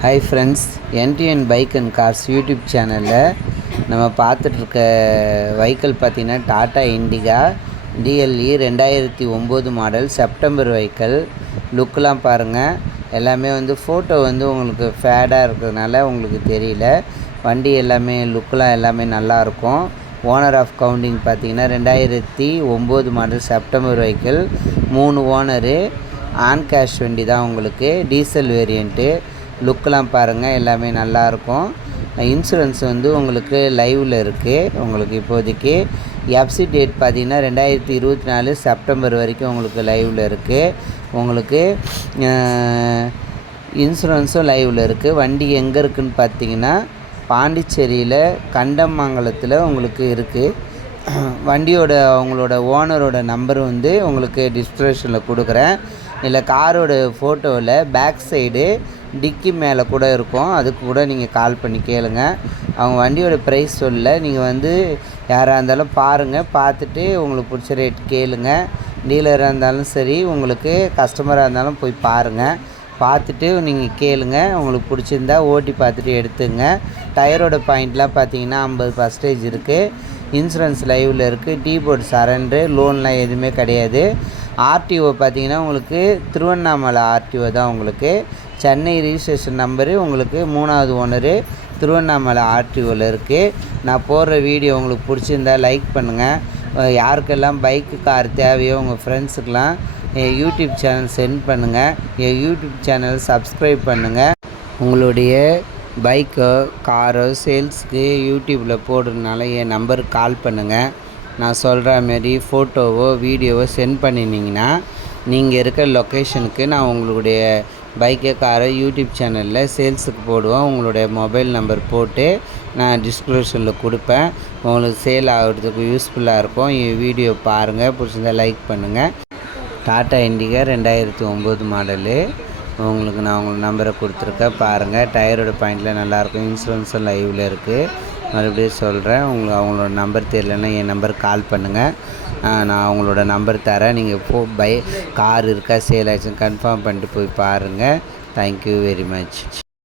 Hi friends, NDN bike and cars YouTube சேனலில் நம்ம பார்த்துட்ருக்க வெஹிக்கிள் பார்த்திங்கன்னா Tata Indica DLE 2009 model September vehicle. லுக்கெலாம் பாருங்கள், எல்லாமே ஃபோட்டோ உங்களுக்கு ஃபேடாக இருக்கிறதுனால உங்களுக்கு தெரியல. வண்டி எல்லாமே லுக்கெலாம் எல்லாமே நல்லாயிருக்கும். ஓனர் ஆஃப் கவுண்டிங் பார்த்திங்கன்னா 2009 model September vehicle. 3 owner. On cash வண்டி தான் உங்களுக்கு. Diesel variant. லுக்கெலாம் பாருங்கள், எல்லாமே நல்லாயிருக்கும். இன்சூரன்ஸ் உங்களுக்கு லைவில் இருக்குது. உங்களுக்கு இப்போதைக்கு எஃப்சி டேட் பார்த்திங்கன்னா 2024 செப்டம்பர் வரைக்கும் உங்களுக்கு லைவில் இருக்குது. உங்களுக்கு இன்சூரன்ஸும் லைவில் இருக்குது. வண்டி எங்கே இருக்குதுன்னு பார்த்தீங்கன்னா பாண்டிச்சேரியில் கண்டமங்கலத்தில் உங்களுக்கு இருக்குது. வண்டியோட அவங்களோட ஓனரோட நம்பர் உங்களுக்கு டிஸ்கிரிப்ஷனில் கொடுக்குறேன். இல்லை காரோட ஃபோட்டோவில் பேக் சைடு டிக்கி மேலே கூட இருக்கும். அதுக்கு கூட நீங்கள் கால் பண்ணி கேளுங்க. அவங்க வண்டியோட ப்ரைஸ் சொல்ல, நீங்கள் யாராக இருந்தாலும் பாருங்கள். பார்த்துட்டு உங்களுக்கு பிடிச்ச ரேட் கேளுங்க. டீலராக இருந்தாலும் சரி, உங்களுக்கு கஸ்டமராக இருந்தாலும் போய் பாருங்கள். பார்த்துட்டு நீங்கள் கேளுங்க. உங்களுக்கு பிடிச்சிருந்தா ஓட்டி பார்த்துட்டு எடுத்துங்க. டயரோட பாயிண்ட்லாம் பார்த்தீங்கன்னா 50% இருக்குது. இன்சூரன்ஸ் லைவில் இருக்குது. டீபோர்ட் சரண்டரு, லோன்லாம் எதுவுமே கிடையாது. ஆர்டிஓ பார்த்தீங்கன்னா உங்களுக்கு திருவண்ணாமலை ஆர்டிஓ தான். உங்களுக்கு சென்னை ரிஜிஸ்ட்ரேஷன் நம்பரு உங்களுக்கு 3வது ஓனரு திருவண்ணாமலை ஆர்டிஓவில் இருக்குது. நான் போடுற வீடியோ உங்களுக்கு பிடிச்சிருந்தா லைக் பண்ணுங்கள். யாருக்கெல்லாம் பைக்கு கார் தேவையோ உங்கள் ஃப்ரெண்ட்ஸுக்கெலாம் என் யூடியூப் சேனல் சென்ட் பண்ணுங்கள். என் யூடியூப் சேனல் சப்ஸ்கிரைப் பண்ணுங்கள். உங்களுடைய பைக்கோ காரோ சேல்ஸுக்கு யூடியூப்பில் போடுறதுனால என் நம்பருக்கு கால் பண்ணுங்கள். நான் சொல்கிற மாரி ஃபோட்டோவோ வீடியோவோ சென்ட் பண்ணினீங்கன்னா நீங்கள் இருக்க லொக்கேஷனுக்கு நான் உங்களுடைய பைக்கை காரை யூடியூப் சேனலில் சேல்ஸுக்கு போடுவோம். உங்களுடைய மொபைல் நம்பர் போட்டு நான் டிஸ்கிரிப்ஷனில் கொடுப்பேன். உங்களுக்கு சேல் ஆகிறதுக்கு யூஸ்ஃபுல்லாக இருக்கும். என் வீடியோ பாருங்கள், பிடிச்சிருந்தா லைக் பண்ணுங்கள். Tata Indica 2009 model. உங்களுக்கு நான் உங்களுக்கு நம்பரை கொடுத்துருக்கேன், பாருங்கள். டயரோட பாயிண்டில் நல்லாயிருக்கும். இன்சூரன்ஸும் லைவில் இருக்குது. மறுபடியும் சொல்கிறேன், அவங்களோட நம்பர் தெரியலன்னா என் நம்பருக்கு கால் பண்ணுங்கள். நான் அவங்களோட நம்பர் தரேன். நீங்கள் கார் இருக்கா சேல் ஆச்சுன்னு கன்ஃபார்ம் பண்ணிட்டு போய் பாருங்கள். Thank you very much.